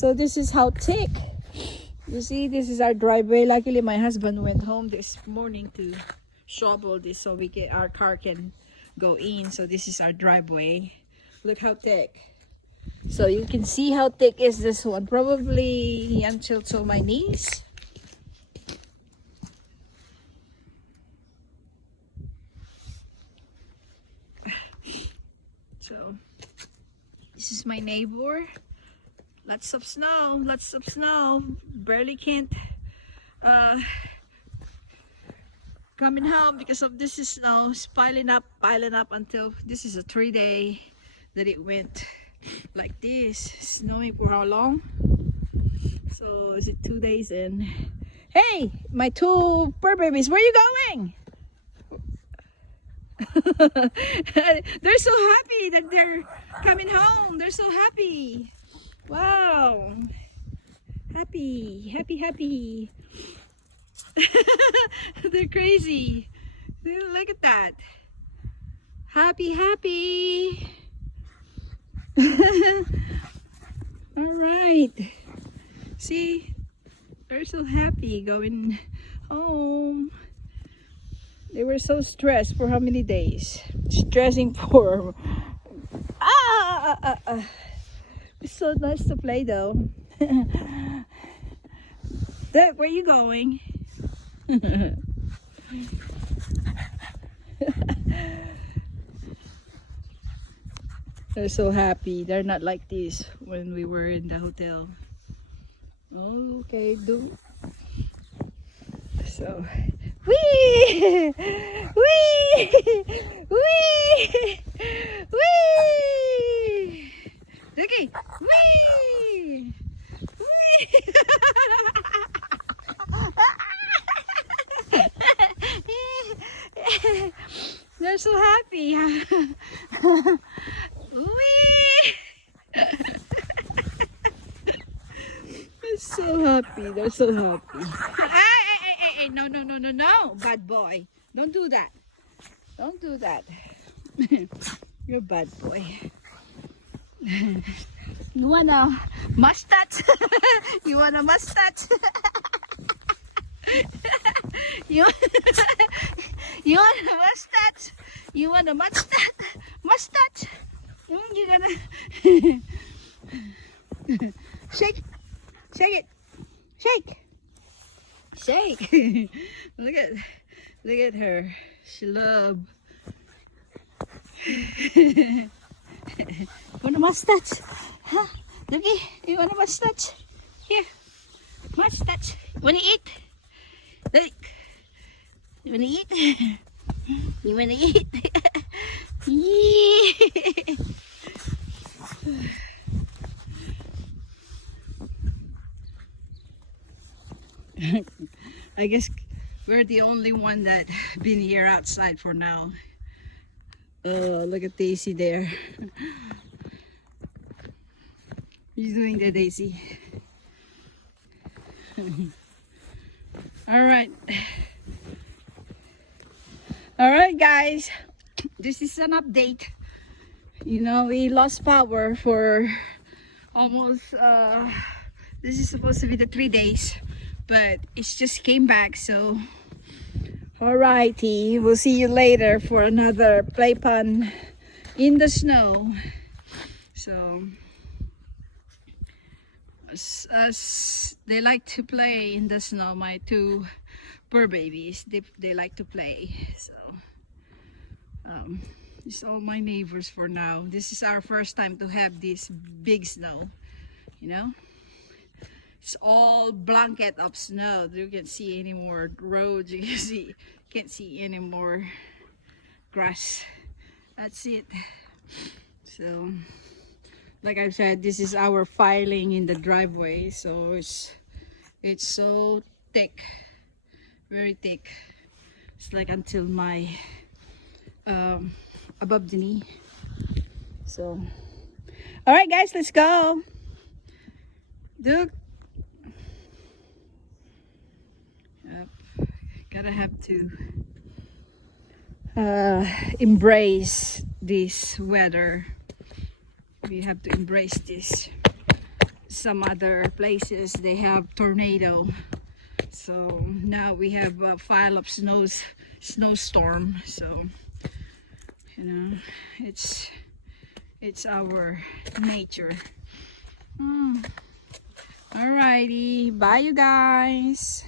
So this is how thick. You see, this is our driveway. Luckily, my husband went home this morning to shovel this so our car can go in. So this is our driveway. Look how thick. So you can see how thick is this one. Probably until to my knees. So this is my neighbor. Lots of snow, lots of snow. Barely can't coming home because of this snow. It's piling up until this is a 3-day that it went like this. Snowing for how long? So is it 2 days in? Hey, my 2 fur babies, where are you going? They're so happy that they're coming home. They're so happy. Wow. Happy, happy, happy. They're crazy. Look at that. Happy, happy. All right. See, they're so happy going home. They were so stressed for how many days? Stressing for... It's so nice to play though. Dad, where are you going? They're so happy. They're not like this when we were in the hotel. Oh, okay, do. So, wee, wee, wee, wee. Okay, wee, wee. They're so happy. Wee. They're so happy. They're so happy. Hey, no, no, no, no, no, bad boy. Don't do that. Don't do that. You're a bad boy. You want a mustache? You want a mustache? You want a mustache? You want a mustache? Mustache? You're gonna shake, shake it, shake, shake. Look at her. She love. Want a mustache? Huh? Looky, you want a mustache? Here, mustache. Wanna eat? Look. You wanna eat? You wanna eat? Yeah. I guess we're the only one that been here outside for now. Look at Daisy there. He's doing the Daisy. All right. All right, guys. This is an update. You know, we lost power for almost this is supposed to be the 3 days, but it just came back. So alrighty, we'll see you later for another play pun in the snow. So as they like to play in the snow, my 2 fur babies, they like to play. So it's all my neighbors for now. This is our first time to have this big snow, you know. It's all blanket of snow. You can't see any more roads. You can't see any more grass. That's it. So like I said, this is our filing in the driveway. So it's so thick, very thick. It's like until my above the knee. So all right, guys, let's go. Duke. Gotta have to embrace this weather. We have to embrace this. some other places they have tornado. So now we have a file of snowstorm. So you know, it's our nature. Alrighty, bye you guys.